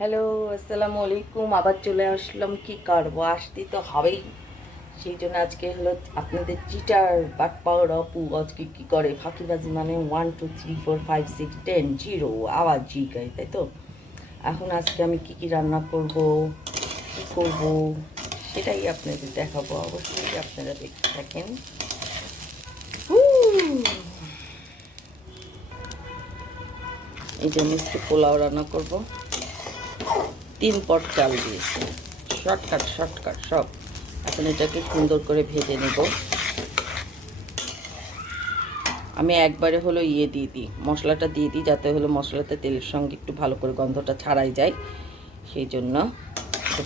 Hello, আসসালামু আলাইকুম। আবার চলে আসলাম। কি করব? আসতে তো হবেই। সেই জন্য আজকে হলো আপনাদের চিটার বাট পাওয়ার অপু আজকে কী করে? ফাঁকিবাজি মানে one two three four five six ten zero আবার জি গাই তাই তো? এখন আজকে আমি কি কি রান্না করব? কি করব? সেটাই আপনাদের দেখাবো। অবশ্যই আপনারা দেখতে থাকেন। এই জন্য একটু পোলাও রান্না করব। তিন পট চাল দিয়েছি। শর্টকাট শর্টকাট, সব। এখন এটাকে সুন্দর করে ভেজে নেব। আমি একবারে হলো ইয়ে দিয়ে দিই, মশলাটা দিয়ে দিই, যাতে হলো মশলাতে তেলের সঙ্গে একটু ভালো করে গন্ধটা ছাড়াই যায়। সেই জন্য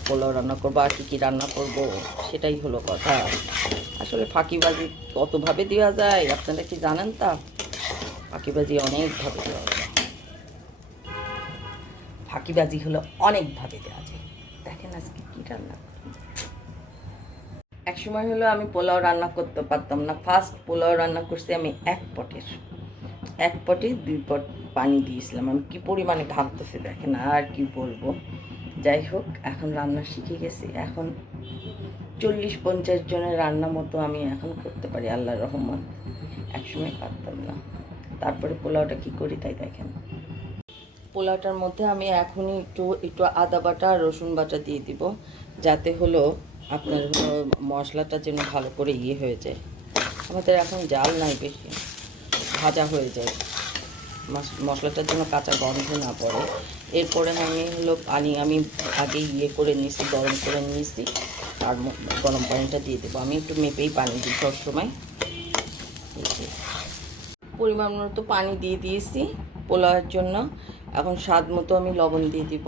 পোলাও রান্না করব। আর কী কী রান্না করব, সেটাই হলো কথা। আসলে ফাঁকিবাজি কতভাবে দেওয়া যায়, আপনারা কি জানেন তা? ফাঁকিবাজি অনেকভাবে দেওয়া যায়। ফাঁকিবাজি হলো অনেকভাবে দেওয়া যায়। দেখেন আজকে কী রান্না এক সময় হলো আমি পোলাও রান্না করতে পারতাম না। ফার্স্ট পোলাও রান্না করছি আমি এক পটের। এক পটে দুই পট পানি দিয়েছিলাম। আমি কি পরিমাণে ঘামতেছে দেখেন আর কি বলব। যাই হোক, এখন রান্না শিখে গেছি। এখন চল্লিশ পঞ্চাশ জনের রান্না মতো আমি এখন করতে পারি আল্লাহ রহমান একসময় পারতাম না। তারপরে পোলাওটা কি করি তাই দেখেন। পোলাওটার মধ্যে আমি এখনই একটু একটু আদা বাটা আর রসুন বাটা দিয়ে দিব, যাতে হলো আপনার মশলাটা যেন ভালো করে ইয়ে হয়ে যায়। আমাদের এখন জাল নাই বেশি, ভাজা হয়ে যায়। মশ- মশলাটার জন্য কাঁচা গন্ধ না পড়ে। এরপরে আমি হলো পানি, আমি আগে ইয়ে করে নিয়েছি, গরম করে নিয়েছি, আর গরম পানিটা দিয়ে দেবো। আমি একটু মেপেই পানি দিই সবসময়। পরিমাণ মতো পানি দিয়ে দিয়েছি। পোলাওয়ের জন্য। এখন স্বাদ মতো আমি লবণ দিয়ে দিব।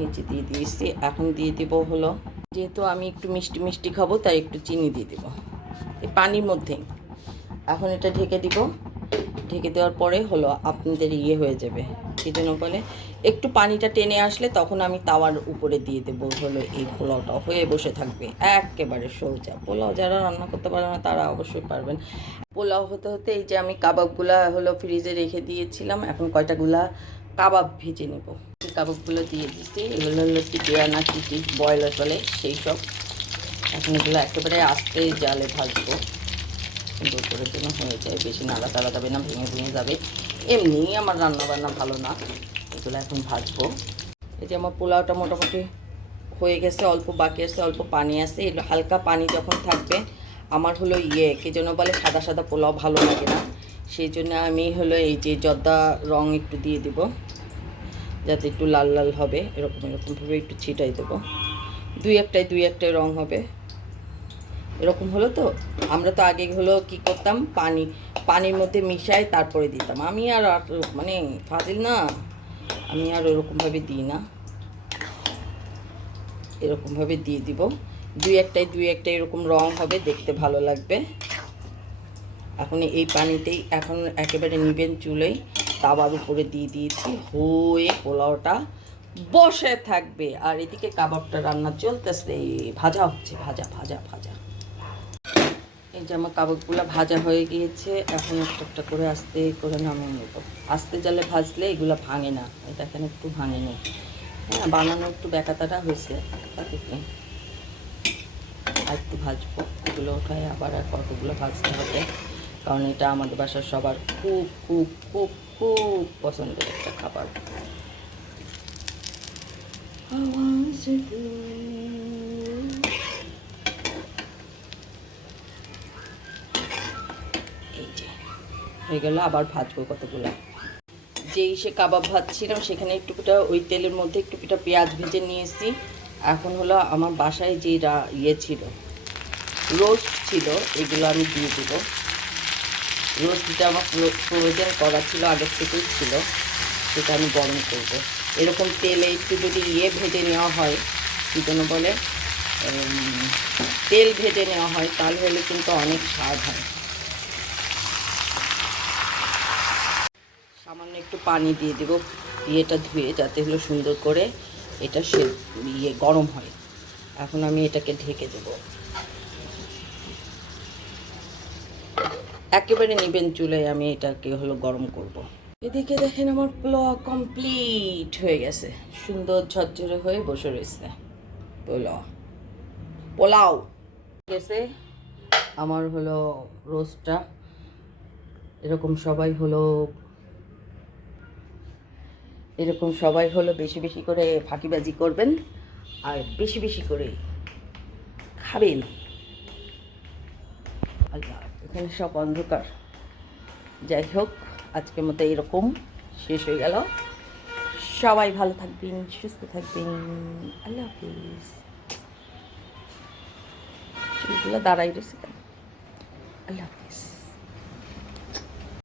এই যে দিয়ে দিয়েছি। এখন দিয়ে দিব হলো, যেহেতু আমি একটু মিষ্টি মিষ্টি খাব, তাই একটু চিনি দিয়ে দিব। এই পানির মধ্যে। এখন এটা ঢেকে দিব। ঢেকে দেওয়ার পরে হলো আপনাদের ইয়ে হয়ে যাবে। যেন বলে, একটু পানিটা টেনে আসলে তখন আমি তাওয়ার উপরে দিয়ে দেবো হলো এই পোলাওটা হয়ে বসে থাকবে। একেবারে সোজা। পোলাও যারা রান্না করতে পারে না, তারা অবশ্যই পারবেন। পোলাও হতে হতে এই যে আমি কাবাবগুলা হলো ফ্রিজে রেখে দিয়েছিলাম, এখন কয়টাগুলা কাবাব ভেজে নেব। কাবাবগুলো দিয়ে দিচ্ছি এগুলো হলো টিকিয়া না টিকি বয়লার চলে সেই সব। এখন এগুলো একেবারে আস্তে জালে ভাজবো। সুন্দর করে যেন হয়ে যায়, বেশি নাড়া যাবে না, ভেঙে ভেঙে যাবে। এমনি আমার রান্না বান্না ভালো না, এগুলো এখন ভাজবো। এই যে আমার পোলাওটা মোটামুটি হয়ে গেছে, অল্প বাকি আছে, অল্প পানি আছে। হালকা পানি যখন থাকবে, আমার হলো ইয়ে কে যেন বলে সাদা সাদা পোলাও ভালো লাগে না। সেই জন্য আমি হলো এই যে জর্দা রং একটু দিয়ে দিব, যাতে একটু লাল লাল হবে, এরকম এরকমভাবে একটু ছিটাই দেবো। দুই একটাই দুই একটাই রং হবে। এরকম হলো তো। আমরা তো আগে হলো কি করতাম? পানি, পানির মধ্যে মিশাই তারপরে দিতাম। আমি আর মানে ফাজিল না। আমি আর ওরকমভাবে দিই না। এরকমভাবে দিয়ে দিব। দুই একটাই দুই একটাই এরকম রং হবে, দেখতে ভালো লাগবে। এখন এই পানিতেই, এখন একেবারে নিবেন চুলেই। তাওয়ার উপরে দিয়ে দিয়েছি। হয়ে পোলাওটা বসে থাকবে। আর এদিকে কাবাবটা রান্না চলতেছে। ভাজা হচ্ছে, ভাজা ভাজা ভাজা। এই যে আমার কাবাবগুলো ভাজা হয়ে গিয়েছে, এখন একটা একটা করে আস্তে করে নামিয়ে নেব। আস্তে জালে ভাজলে এগুলো ভাঙে না, এটা এখানে একটু ভাঙে নেই হ্যাঁ বানানো একটু ব্যাকাতাটা হয়েছে, তাতে কি? আর একটু ভাজবো, এগুলো ওঠায় আবার আর কতগুলো ভাজতে হবে, কারণ এটা আমাদের বাসার সবার খুব খুব খুব খুব পছন্দের একটা খাবার। এই যে হয়ে গেল, আবার ভাজবো কতগুলো। যেই সে কাবাব ভাজছিলাম সেখানে একটু ওই তেলের মধ্যে একটু পেঁয়াজ ভেজে নিয়েছি। এখন হলো আমার বাসায় যে ইয়ে ছিল, রোস্ট ছিল, এগুলো আমি দিয়ে দেবো। রোস্টটা আমার প্রয়োজন করা ছিল, আগের থেকেই ছিল, সেটা আমি গরম করব। এরকম তেলে একটু যদি ইয়ে ভেজে নেওয়া হয়, কী যেন বলে তেল ভেজে নেওয়া হয়, তাহলে হলে কিন্তু অনেক স্বাদ হয়। একটু পানি দিয়ে দেবো। ইয়েটা ধুয়ে যাতে হলো সুন্দর করে এটা সে ইয়ে গরম হয়। এখন আমি এটাকে ঢেকে দেবো। একেবারে নিবেন চুলায় আমি এটাকে হলো গরম করব। এদিকে দেখেন আমার পোলাও কমপ্লিট হয়ে গেছে। সুন্দর ঝরঝরে হয়ে বসে রয়েছে। পোলাও। পোলাও। গেছে। আমার হলো রোস্টটা। এরকম সবাই হলো এরকম সবাই হলো বেশি বেশি করে ফাঁকিবাজি করবেন আর বেশি বেশি করে খাবেন। আল্লাহ, এখানে সব অন্ধকার। যাই হোক, আজকের মতো এরকম শেষ হয়ে গেল। সবাই ভালো থাকবেন, সুস্থ থাকবেন। আল্লাহ হাফিজ। চুলগুলো দাঁড়াই রয়েছে আল্লাহ হাফিজ।